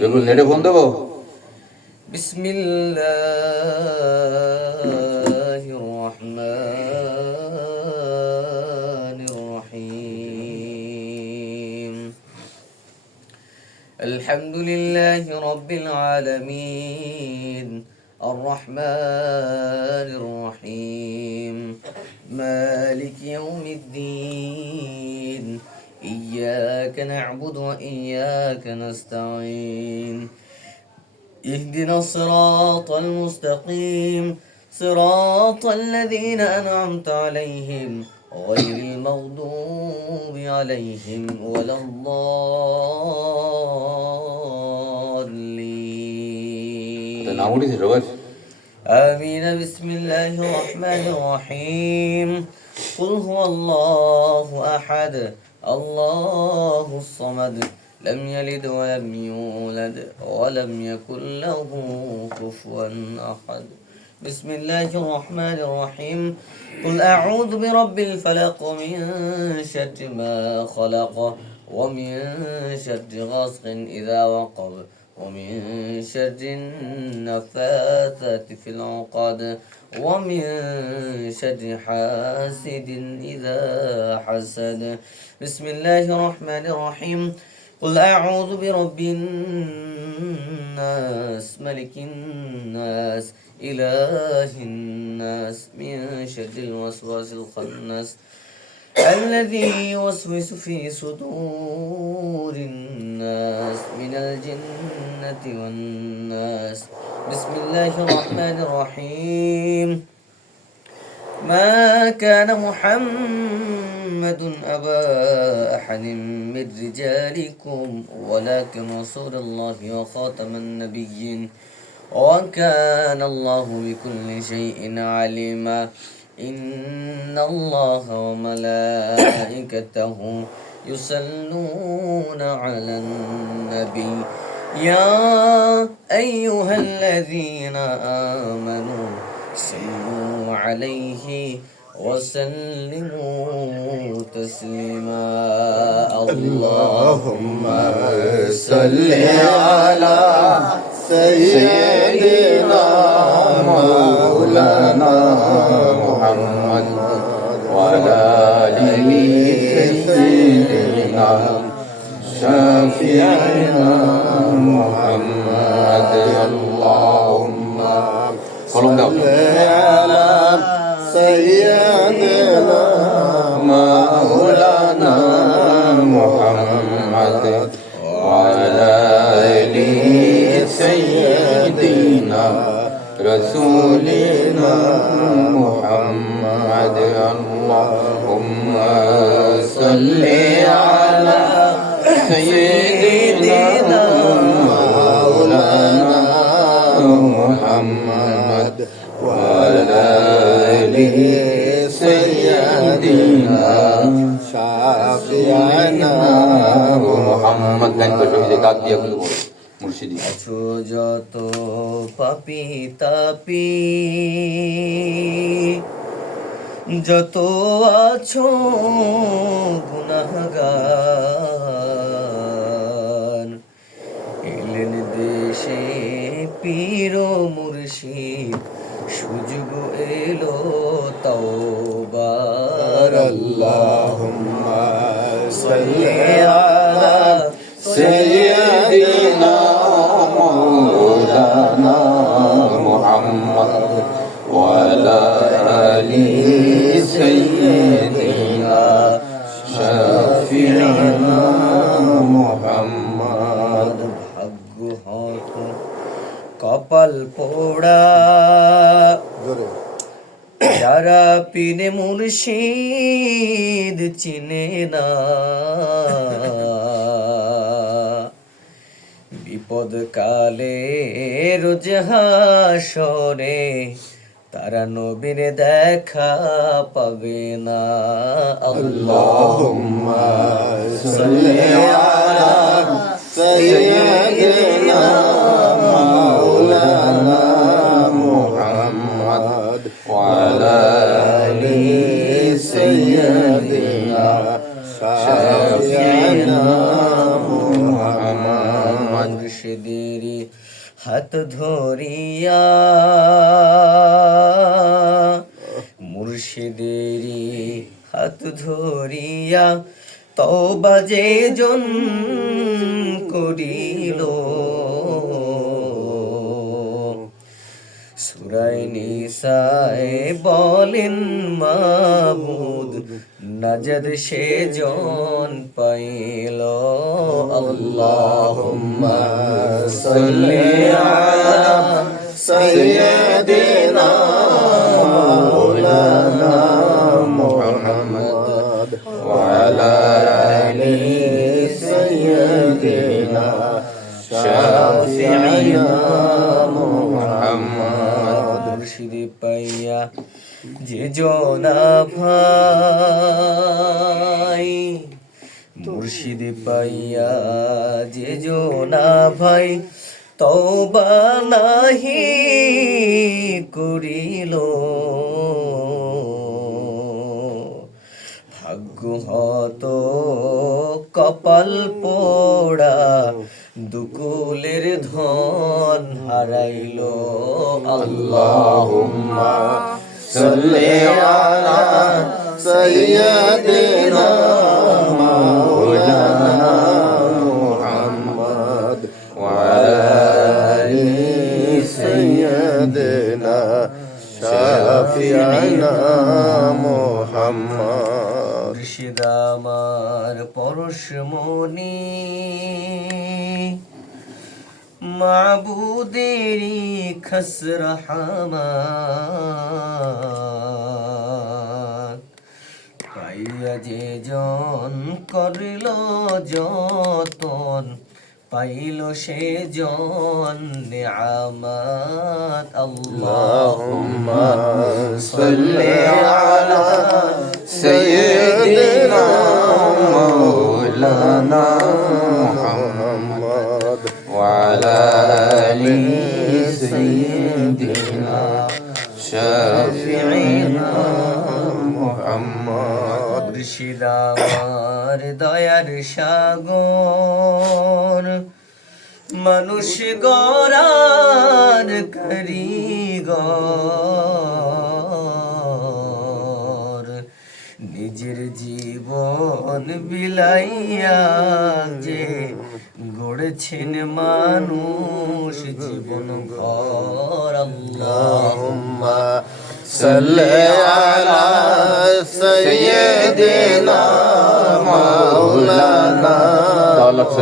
দেখুন নেটে ফোন দেবো। বিসমিল্লাহির রহমানির রহিম। আলহামদুলিল্লাহি রাব্বিল আলামিন আর রহমানির রহিম মালিকি ইয়াউমিদ্দিন ইয়্যাকা না'বুদু ওয়া ইয়্যাকা নাস্তাঈন اهدنا الصراط المستقيم صراط الذين أنعمت عليهم غير المغضوب عليهم ولا الضالين آمين. بسم الله الرحمن الرحيم. قل هو الله أحد الله الصمد لم يلد ولم يولد ولم يكن له كفوا أحد. بسم الله الرحمن الرحيم. قل أعوذ برب الفلق من شر ما خلق ومن شر غاسق إذا وقب ومن شر النفاثات في العقد ومن شر حاسد إذا حسد. بسم الله الرحمن الرحيم. قل أعوذ برب الناس ملك الناس إله الناس من شر الوسواس الخناس الذي يوسوس في صدور الناس من الجنة والناس. بسم الله الرحمن الرحيم. ما كان محمد أبا أحد من رجالكم ولكن رسول الله وخاتم النبيين وكان الله بكل شيء عليما. إن الله وملائكته يصلون على النبي يا أيها الذين آمنوا صلوا عليه وسلموا تسليما. اللهم صل على سيدنا مولانا محمد وعلى آله سيدنا شافعنا محمد. اللهم صل على سيدنا مولانا محمد وعلى آله سيدنا رسولنا محمد. اللهم صل على سيدنا مولانا محمد وعلى آله سيدنا شافعنا محمد. আছো যত পাপি তাপি যত আছো গুনাহগার এলেন দেশে পীর মুর্শিদ সুযোগ এলো তওবার। আল্লাহুম্মা সাল্লি আলা সাইয়্যিদিনা মাওলানা মুহাম্মদ ওয়া আলা আলি সাইয়্যিদিনা শাফি'না মুহাম্মদ। ভাগ্য হত কপাল পোড়া যারা পীরে মুর্শিদ চিনে না, বিপদ কালে রোজ হাসরে তারা নবীর দেখা পাবে না। আল্লাহুম্মা সাল্লি আলা সাইয়্যিদিনা মাওলানা মুহাম্মদ ওয়া আলা আলি সাইয়্যিদিনা শাফি'না মুহাম্মদ। মুর্শিদেরি হাত ধরিয়া, মুর্শিদেরি হাত ধরিয়া তওবা যে জন করিল, সূরা নিসায় বলেন মাবুদ নাজাত সে জন পাইল। আল্লাহুম্মা সাল্লি আলা সাইয়্যিদিনা মাওলানা মুহাম্মদ ওয়া আলা আলি সাইয়্যিদিনা শাফিঈনা মুহাম্মদ। মুর্শিদি পাইয়া যে জনা ভাই, মুর্শিদি পাইয়া যে জনা ভাই তওবা নাহি করিল, ভাগ্য হত কপাল পোড়া দুকুলের ধন হারাইল। আল্লাহুম্মা সাল্লি আলা সাইয়্যিদিনা মাওলানা মুহাম্মদ ওয়া আলা আলি সাইয়্যিদিনা শাফিঈনা মুহাম্মদ। মুর্শিদ আমার পরশমণি মাবুদেরি খসরহামাত, পাইয়া যে জন করিল যতন পাইল সে জন নিয়ামত। আল্লাহুম্মা সাল্লি আলা সাইয়্যিদিনা মাওলানা মুহাম্মদ ওয়া আলা আলি সাইয়্যিদিনা শাফিঈনা মুহাম্মদ। মুর্শিদ আমার দয়ার সাগর, মানুষ গড়ার কারিগর, নিজের জীবন বিলাইয়া যে গড়েছেন মানুষ জীবন ঘর। আল্লাহুম্মা সাল্লি আলা সাইয়্যিদিনা মাওলানা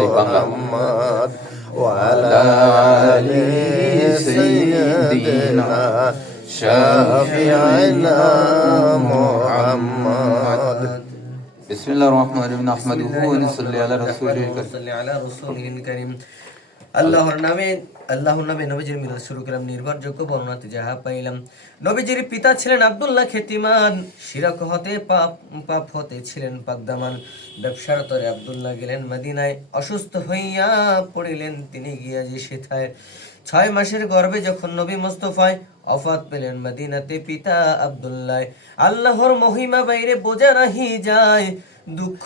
মুহাম্মদ ওয়া আলা আলি সাইয়্যিদিনা শাফিঈনা মুহাম্মদ। বিসমিল্লাহির রহমানির রহিম। নাহমাদুহু ওয়া নুসাল্লি আলা রাসূলিল কারীম। আল্লাহর নামে নবীজির মিলাদ শুরু করলাম। নির্ভরযোগ্য বর্ণনাতে যাহা পাইলাম, নবীজির পিতা ছিলেন আব্দুল্লাহ খেতিমান, শিরক হতে পাপ হতে ছিলেন পাকদামান। ব্যবসার তরে আব্দুল্লাহ গেলেন মদিনায়, অসুস্থ হইয়া পড়িলেন তিনি গিয়া যে সেথায়। 6 মাসের গর্ভে যখন নবী মুস্তাফায় ওফাত পেলেন মদিনাতে পিতা আব্দুল্লাহ। আল্লাহর মহিমা বাইরে বোঝা নাহি যায়, দুঃখ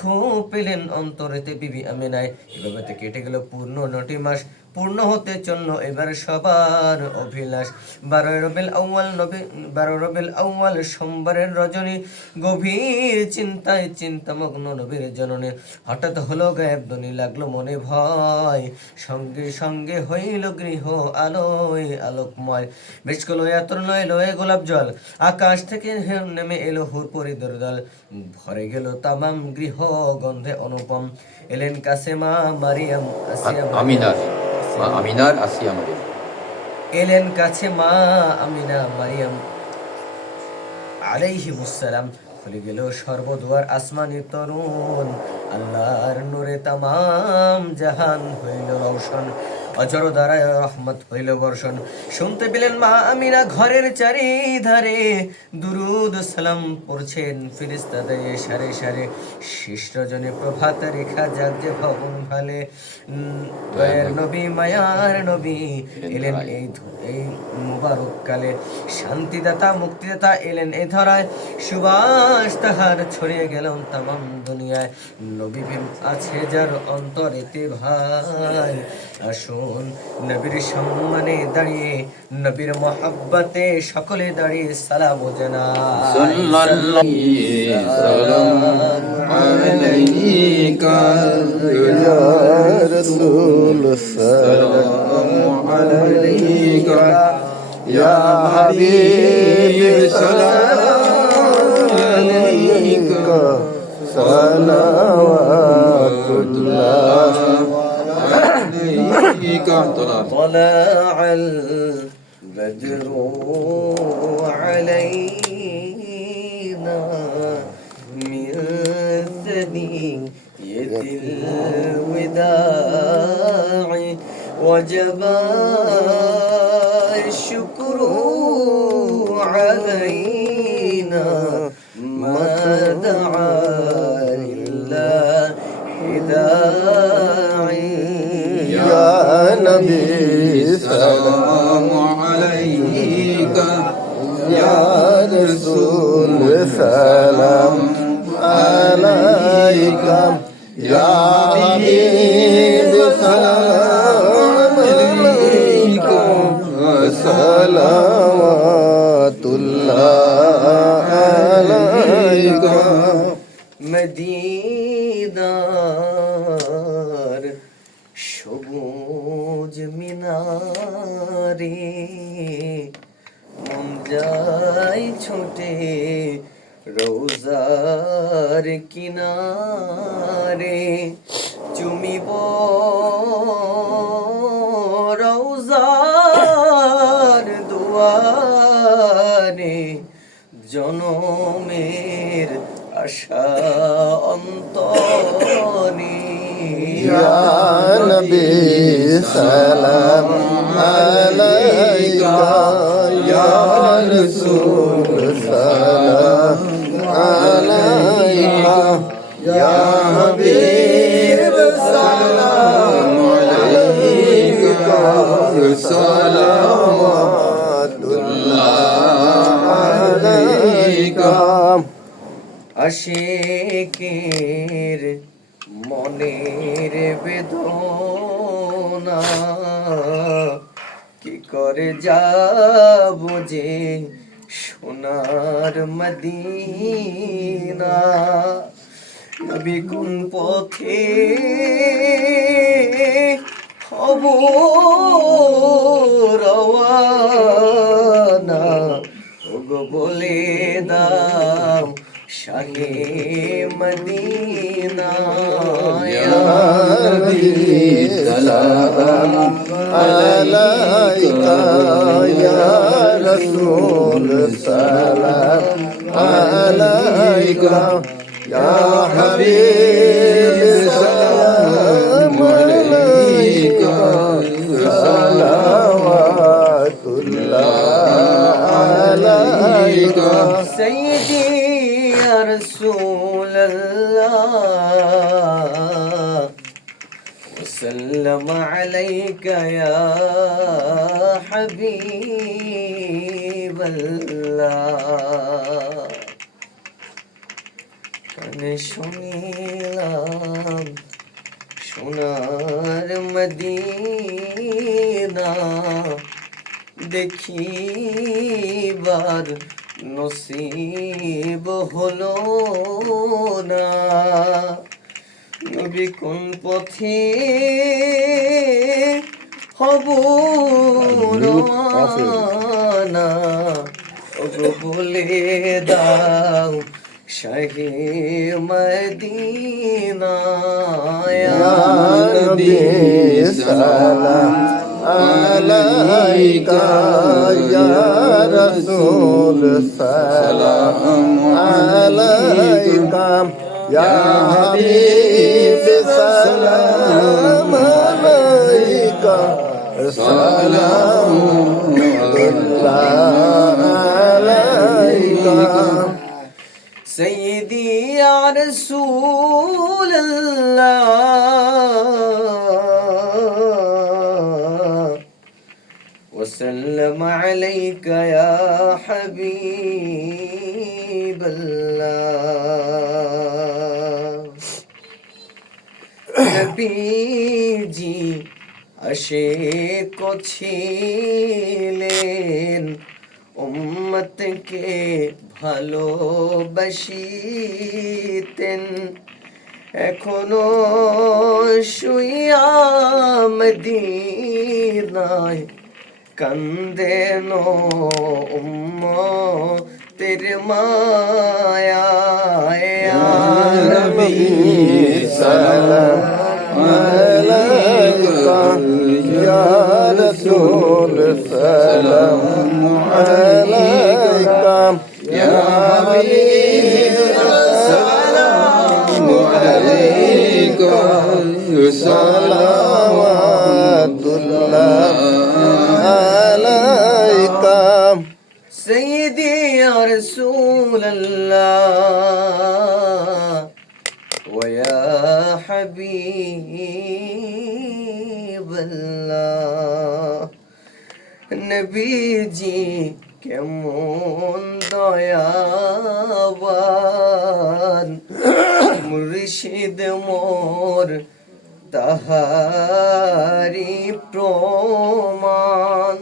পেলেন অন্তরেতে বিবি আমিনায়। এভাবে কেটে গেল পূর্ণ 9টি মাস, পূর্ণ হতে চলল এবার সবার অভিলাষ। 12 রবিউল আউয়াল সোমবারের রজনী, গভীর চিন্তায় চিন্তামগ্ন নবীর জননী। হঠাৎ হলো গায়েব ধ্বনি, লাগলো মনে ভয়, সঙ্গে সঙ্গে হইল গৃহ আলোয় আলোকময়। মিষ্ক লয়ে আতর নয় লয়ে গোলাপ জল, আকাশ থেকে নেমে এলো হুর পরিদের দল। ভরে গেল তামাম গৃহ গন্ধে অনুপম। এলেন কাছে মা মারিয়াম আমিনার আসিয়া মারিয়াম, এলেন কাছে মা আমিনা মারিয়াম আলাইহিমুস সালাম। খুলে গেল সর্বদুয়ার আসমানি তরুণ, আল্লাহর নূরে তামাম জাহান হইল রওশন। অজর দ্বারায় রহমত হইল বর্ষণ। শুনতে পেলেন মা আমিনা ঘরের চারিধারে, দুরুদ সালাম পড়ছেন ফেরেশতাদের সারে সারে। শিষ্টজনে প্রভাত রেখা যাক যে ভবন ভালে, দয়ার নবী মায়ার নবী এলেন এই মুবারক কালে। শান্তিদাতা মুক্তিদাতা এলেন এ ধরায়, সুবাস তাহার ছড়িয়ে গেল তামাম দুনিয়ায়। নবী প্রেম আছে যার অন্তরেতে ভাই, আসুন আসুন নবীর সম্মানে দাঁড়িয়ে নবীর মহব্বতে সকলে দাঁড়িয়ে সালাম জানাই সালাম আলাইকা ইয়া রাসূল সালাম আলাইকা ইয়া হাবিব সালাম আলাইকা সালাওয়াতুল্লাহ طلع البدر علينا من ثنية الوداع وجب الشكر علينا ما دعا لله داعي يا نبي سلام عليك يا رسول سلام عليك يا حبيب سلام عليك صلوات الله عليك মদিনার সবুজ মিনারে মন যায় ছোটে রোজার কিনারে চুমিব রোজার দুয়ারে জনমের আশা অন্তরে ইয়া নবী সালাম আলাইকা ইয়া রাসূল সালাম আলাইকা ইয়া হাবিব সালাম আলাইকা সালাওয়াতুল্লাহ আলাইকা আশিকের মনের বেদনা কি করে যাব যে সোনার মদিনা নবী কোন পথে হব রওয়ানা ওগো বলে দাও শাহে মদিনা ইয়া নবী সালাম আলাইকা ইয়া রাসূল সালাম আলাইকা ইয়া হাবিব সালাম আলাইকা সালাওয়াতুল্লাহ আলাইকা সাইয়্যিদি يا رسول الله وسلم عليك يا حبيب الله কানে শুনিলাম সোনার মদিনা দেখিবার নসিব হলো না নবী কোন পথে হব রওয়ানা ওগো বলে দাও শাহে মদিনা ইয়া নবী সালাম আলাইকা ইয়া রাসূল সালাম আলাইকা ইয়া হাবিব সালাম আলাইকা সালামুল্লাহ আলাইকা সাইয়্যিদি ইয়া রাসূলুল্লাহ وسلم عليك يا حبيب الله نبيجي আশিক ছিলেন উম্মতকে ভালোবাসিতেন এখনো শুইয়া মদিনায় কান্দেন উম্মতের মায়ায় ইয়া নবী সালাম আলাইকা ইয়া রাসূল সালাম আলাইকা ইয়া হাবিব সালাম আলাইকা সালাওয়াতুল্লাহ আলাইকা সাইয়্যিদি ইয়া রাসূলুল্লাহ ওয়া ইয়া হাবিবাল্লাহ নবীজি কেমন দয়াবান মুর্শিদ মোর তাহারি প্রমাণ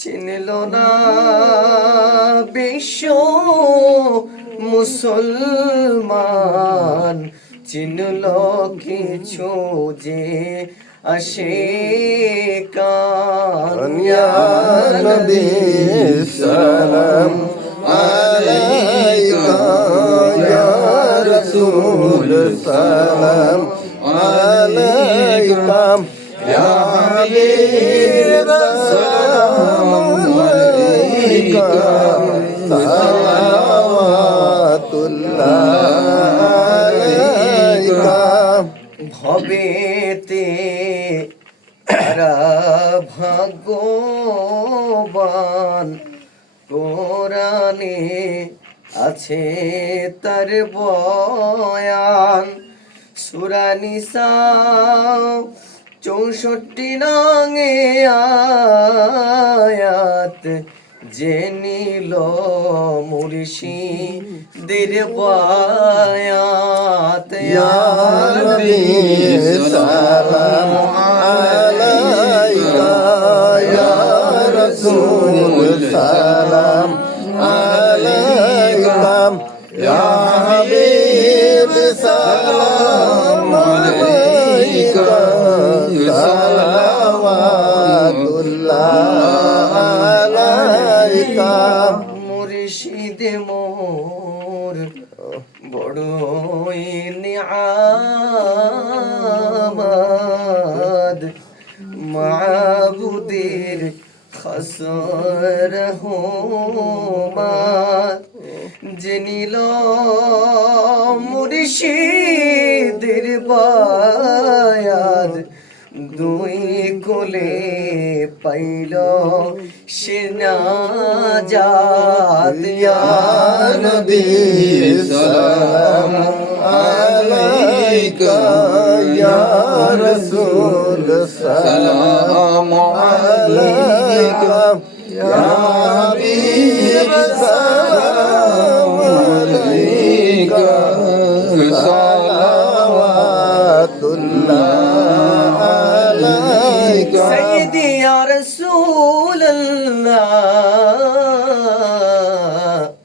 চিনল না বিশ্ব মুসলমান চিনল কিছু যে আশিকান ইয়া নবী সালাম আলাইকা ইয়া রাসূল সালাম আলাইকা ইয়া হাবিব সালাম আলাইকা সালাওয়াতুল্লাহ আলাইকা ভবেতে তারা ভাগ্যবান কোরআনে আছে তার বয়ান সূরা নিসা 64 নঙে আয়াত জেনিল মুর্শিদের বায়াত ইয়া নবী সালাম আলাইকা ইয়া রাসূল সালাম আলাইকা ইয়া হাবিব সালাম আলাইকা সালাওয়াতুল্লাহ আলাইকা মুর্শিদ মোর বড়ই নিয়ামত মাবুদের খাস রহমত জেনিল মুর্শিদের বায়াত দুই কোলে পাইল সে নাজাত ইয়া নবী সালাম আলাইকা ইয়া রাসূল সালাম আলাইকা ইয়া হাবিব সালাম আলাইকা সালাওয়াতুল্লাহ سيدي يا رسول الله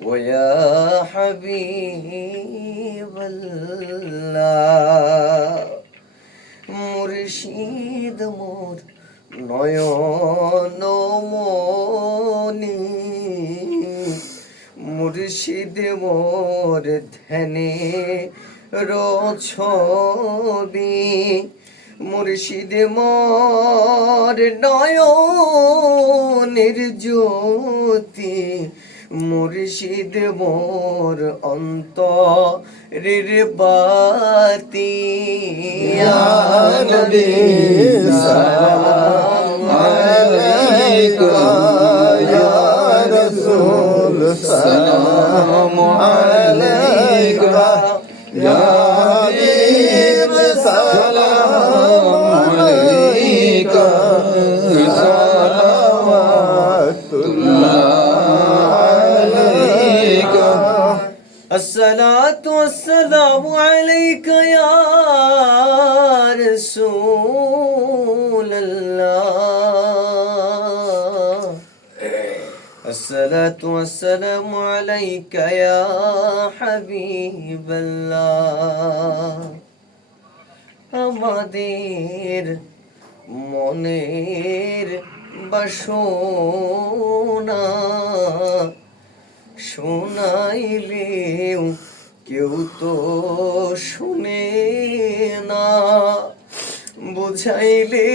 ويا حبيب الله মুর্শিদ মোর নয়ন মনি মুর্শিদ মোর ধ্যানে ছবি মুর্শিদ মোর নয়নের জ্যোতি মুর্শিদ মোর অন্তরের বাতি ইয়া নবী সালাম আলাইকা ইয়া রাসূল সালাম আলাইকা ইয়া হাবিব সালাম আলাইকা সালাওয়াতুল্লাহ আলাইকা আসসালাতু ওয়াসসালামু আলাইকা ইয়া রাসূল الصلاة والسلام عليك يا حبيب الله আমাদের মনের বাসনা শোনাইলেও কেউ তো শুনে না, বুঝাইলে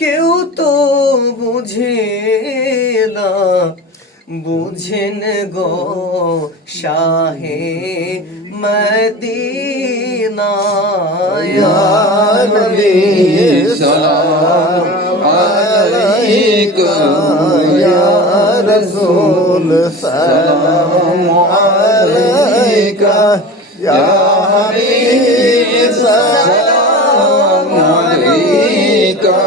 কেউ তো বুঝে না, বুঝেন গো শাহে মদিনা ইয়া নবী সালাম আলাইকা ইয়া রাসূল সালাম আলাইকা ইয়া হাবিব সালাম আলাইকা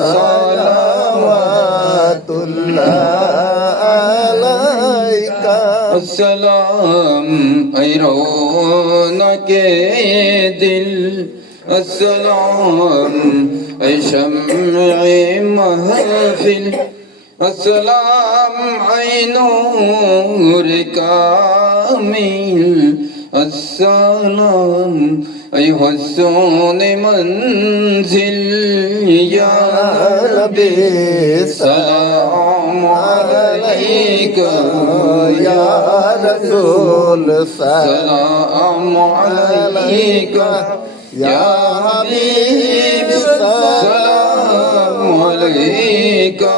সালাওয়াতুল্লাহ আলাইকা अस्सलाम ऐ रौनके दिल अस्सलाम ऐ शम्ए महफिल अस्सलाम ऐ नूर कामिल अस्सलाम ऐ हुस्न मंजिल या रब्बी सलाम अलैका या रसूल सलाम अलैका या हबीब सलाम अलैका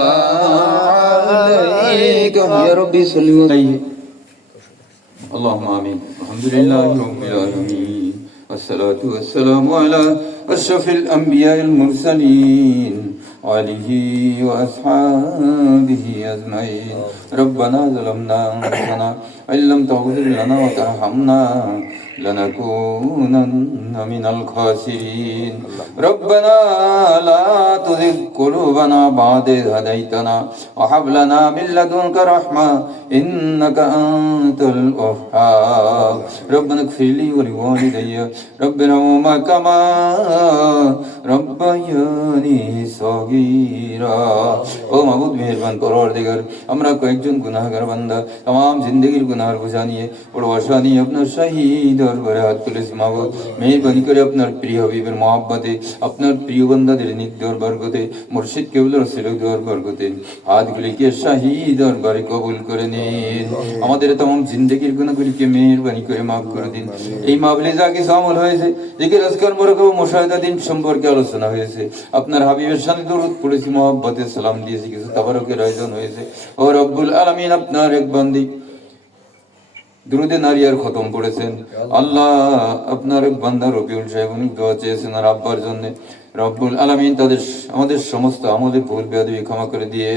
सलावतुल्लाह अलैका या रब्बी सल्ली अलैहि اللهم آمين الحمد لله رب العالمين والصلاة والسلام على أشرف الأنبياء المرسلين وآله وأصحابه أجمعين ربنا ظلمنا أنفسنا وإن لم تغفر لنا وترحمنا لنكونن من الخاسرين ربنا لا تزغ قلوبنا بعد إذ هديتنا وهب لنا من لدنك رحمة إنك أنت الوهاب ربنا اغفر لي ولوالدي ربنا وما كما ربياني صغيرا ও মাবুদ মেহেরবান পরওয়ারদিগার আমরা কয়েকজন গুনাহগার বান্দা तमाम জিন্দেগীর গুনাহের বোঝা নিয়ে বড় আশা নিয়ে আপনার শাহী দরবারে হাত তুলেছি মাবুদ মেহেরবানি করে আপনার প্রিয় হাবিবের মহব্বতে আপনার প্রিয় বান্দাদের নিজ দরবার গতে মুর্শিদ কেবল রাসূলের দরবার গতে হাতগুলিকে শাহী দরবারে কবুল করে নিন আমাদের तमाम জিন্দেগীর গুনাহগুলিকে মেহেরবানি করে maaf করে দিন এই মাহফিলে যা কিছু আমল হয়েছে জিকির আজকার মুরাকাবা মুশাহাদা দিন সম্পর্কে আলোচনা হয়েছে আপনার হাবিবের সাথে দরুদ পড়েছি মহব্বতে সালাম দিয়েছি কিছু তাবারকের আয়োজন হয়েছে ও রব্বুল আলামিন আপনার এক বান্দি দুরুদে নারিয়ার খতম পড়েছেন আল্লাহ আপনার এক বান্দা রবিউল সাহেব অনেক দোয়া চেয়েছেন আর আব্বার জন্য রব্বুল আলামিন তাদের আমাদের সমস্ত আমলের ভুল বেয়াদবি ক্ষমা করে দিয়ে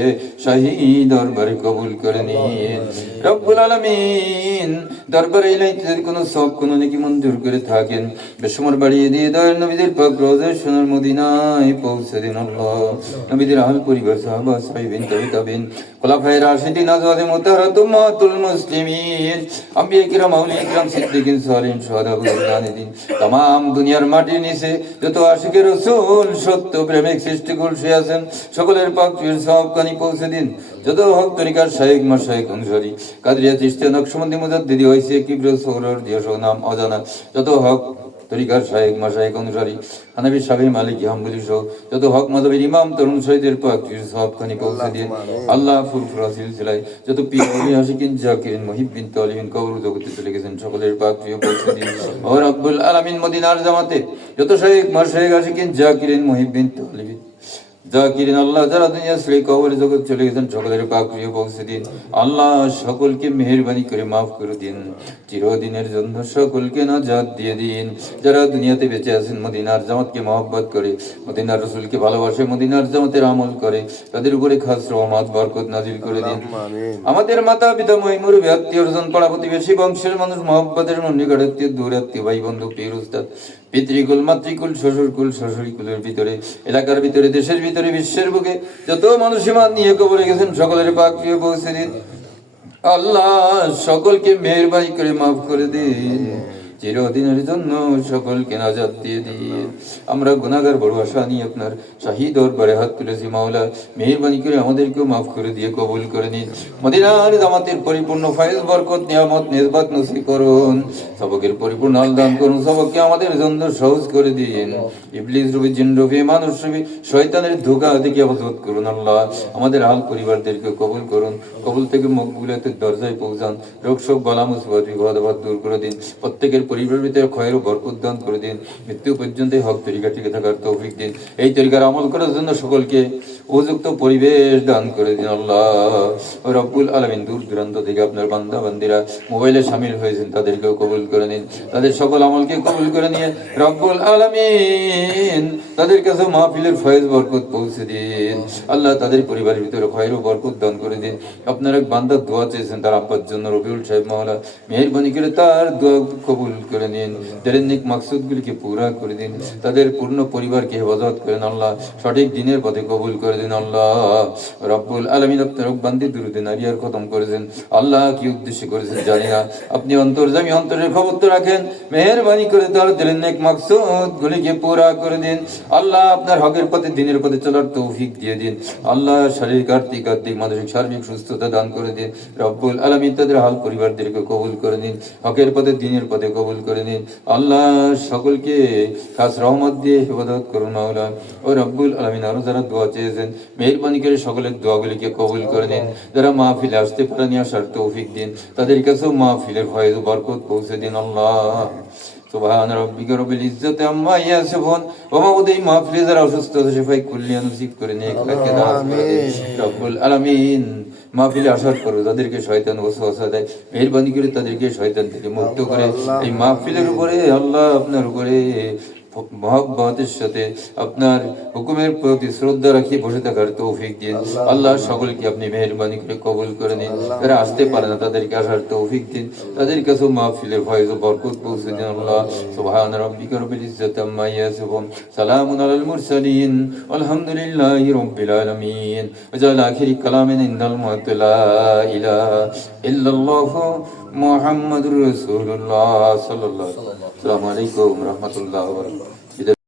শাহী দরবারে কবুল করে নিন রব্বুল আলামিন দরবারে ইলাহি যদি কোনো সওয়াব কোনো নেকি মঞ্জুর করে থাকেন বেশমর বাড়িয়ে দিয়ে দয়াল নবীদের পাক রওজায়ে সোনার মদিনায় পৌঁছে দিন আল্লাহ নবীদের আহল পরিবার সাহাবা সাহিবিন তাবিন খোলাফায়ে রাশিদিন আজওয়াজে মুতাহহারাত উম্মাতুল মুসলিমিন আম্বিয়া কিরাম আউলিয়া কিরাম সিদ্দিকিন সালিহিন শুহাদা বুজুর্গানে तमाम দুনিয়ার মাটির নিচে যত আশিকে রাসূল সত্য প্রেমিক সৃষ্টিকুল শুয়ে আছেন সকলের পাক পীর সওয়াব কানি পৌঁছে দিন যত হক তরিকার শাইখ মাশাইখ অনুসারী কাদরিয়া চিশতিয়া নকশবন্দি মুজাদ্দিদি হইছে কিবর সৌরর দিয়স নাম অজানা যত হক তরিকার শাইখ মাশাইখ অনুসারী হানাফি শাফি মালিকি হাম্বলি সহ যত হক মাযহাবের ইমাম তরুণ শহীদের পাক পীর সওয়াব কানি পৌঁছে দিন আল্লাহ ফুরফুরা সিলসিলায় যত পীর ওলি আশিকিন জাকিরিন মুহিব্বিন তালিবিন কবর জগতে চলে গেছেন সকলের পাক প্রিয় পৌঁছে দিন ও রব্বুল আলামিন মদিনার জামাতে যত শাইখ মাশাইখ আশিকিন জাকিরিন মুহিব্বিন তালিবিন জাকিরিন আল্লাহ যারা দুনিয়া ছেড়ে কবরে জগৎ চলে গেছেন সকলের পাক প্রিয় পৌঁছে দিন আল্লাহ সকলকে মেহেরবানি করে মাফ করে দিন চিরদিনের জন্য সকলকে নাজাত দিয়ে দিন যারা দুনিয়াতে বেঁচে আছেন মদিনার জামাতকে মহব্বত করে মদিনার রাসূলকে ভালোবাসে মদিনার জামাতের আমল করে তাদের উপরে খাস রহমত বরকত নাজিল করে দিন আমাদের মাতা পিতা মুরব্বি আত্মীয়স্বজন পাড়া প্রতিবেশী বংশের মানুষ মহব্বতের নিকট আত্মীয় দূর আত্মীয় ভাই বন্ধু পীর উস্তাদ পিতৃকুল মাতৃকুল শ্বশুরকুল শ্বশুরকুলের ভিতরে এলাকার ভিতরে দেশের ভিতরে বিশ্বের বুকে যত মানুষ ইমান নিয়ে কবরে গেছেন সকলের পাক প্রিয় পৌঁছে দিন আল্লাহ সকলকে মেহেরবানি করে মাফ করে দিন চিরদিনের জন্য সকলকে নাজাত দিয়ে দিন। আমরা গুনাহগার বড় আশা নিয়ে আপনার শাহী দরবারে হাত তুলেছি মাওলা, মেহেরবানি করে আমাদেরকেও মাফ করে দিয়ে কবুল করে নিন। মদিনার জামাতের পরিপূর্ণ ফায়েজ বরকত নিয়ামত নিসবত নসিব করুন, সবকের পরিপূর্ণ আল দান করুন, সবককে আমাদের জন্য সহজ করে দিন। ইবলিস রূপী জিন রূপী মানুষ রূপী শয়তানের ধোঁকা থেকে হেফাজত করুন আল্লাহ। আমাদের আল পরিবারদেরকে কবুল করুন, কবুল থেকে মকবুলিয়তের দরজায় পৌঁছান। রোগ শোক বালা মুসিবত বিপদ আপদ দূর করে দিন। প্রত্যেকের পরিবারের ভিতরে ক্ষয়ের ও বরকত দান করে দিন। মৃত্যু পর্যন্ত এই হক তরিকা টিকে থাকার তৌফিক দিন। এই তরিকার আমল করার জন্য সকলকে উপযুক্ত পরিবেশ দান করে দিন আল্লাহ রব্বুল আলামিন। দূর দূরান্ত থেকে আপনার বান্দা বান্দিরা মোবাইলে শামিল হয়েছেন, তাদেরকেও কবুল করে নিন। তাদের সকল আমলকে কবুল করে নিয়ে রব্বুল আলামিন তাদের কাছে মাহফিলের ফয়েজ বরকত পৌঁছে দিন আল্লাহ। তাদের পরিবারের ভিতরে খয়ের ও বরকত দান করে দিন। আপনার এক বান্দার দোয়া চেয়েছেন তার আব্বার জন্য, রবিউল সাহেব মাওলা মেহেরবানি করে তার দোয়া কবুল করে নিন। তাদের নেক মাকসুদগুলিকে পুরা করে দিন। তাদের পূর্ণ পরিবারকে হেফাজত করেন আল্লাহ। সঠিক দিনের পথে কবুল করে দিন আল্লাহ রব্বুল আলামিন। আপনার বান্দি দুরুদে নারিয়ার খতম করেছেন আল্লাহ, কি উদ্দেশ্যে করেছেন জানি না। আপনি অন্তর্যামী, অন্তরের খবর তো রাখেন। মেহেরবানি করে তার দিলের নেক মাকসুদ গুলিকে পুরা করে দিন আল্লাহ। আপনার হকের পথে দিনের পথে চলার তৌফিক দিয়ে দিন আল্লাহ। শারীরিক আর্থিক মানসিক সার্বিক সুস্থতা দান করে দিন রব্বুল আলামিন। তাদের হাল পরিবারদেরকে কবুল করে নিন, হকের পথে দিনের পথে কবুল করে নিন আল্লাহ। সকলকে খাস রহমত দিয়ে হেফাজত করুন মাওলা ও রব্বুল আলামিন। আরো যারা দোয়া চেয়েছেন মেহেরবানি করে সকলের দোয়াগুলিকে কবুল করে নিন। যারা মাহফিলে আসতে পারেনি আসার তৌফিক দিন, তাদের কাছেও মাহফিলের ফয়েজ বরকত পৌঁছে দিন আল্লাহ। সুবহান রাব্বিকা রব্বিল ইজ্জাতি আম্মা ইয়াসিফুন ওয়া মাউদাই মাহফিলে যারা অসুস্থ আছে সেফাই কুল্লিয়া নসিব করে নিয়ে কাকে দান করে দিন রব্বুল আলামিন। মাহফিলে আসার পর তাদেরকে শয়তান ওয়াসওয়াসা দেয়, মেহেরবানি করে তাদেরকে শয়তান থেকে মুক্ত করে এই মাহফিলের উপরে আল্লাহ আপনার উপরে মহব্বতের সাথে আপনার হুকুমের প্রতি শ্রদ্ধা রাখিয়ে বসে থাকার তৌফিক দিন আল্লাহ। সকলকে আপনি মেহেরবানি করে কবুল করে নিন। যারা আসতে পারে না তাদেরকে আসার তৌফিক দিন, তাদের কাছেও মাহফিলের ফয়েজ ও বরকত পৌঁছে দিন আল্লাহ। সুবহান রাব্বিকা রব্বিল ইজ্জাতি আম্মা ইয়াসিফুন সালামুন আলাল মুরসালিন আলহামদুলিল্লাহি রাব্বিল আলামিন। ওয়াজাল আখিরি কালামিন ইনদাল মাউত লা ইলাহা ইল্লাল্লাহু মুহাম্মাদুর রাসূলুল্লাহ সাল্লাল্লাহু আলাইহি ওয়া সাল্লাম। আসসালামু আলাইকুম ওয়া রাহমাতুল্লাহি ওয়া বারাকাতুহু।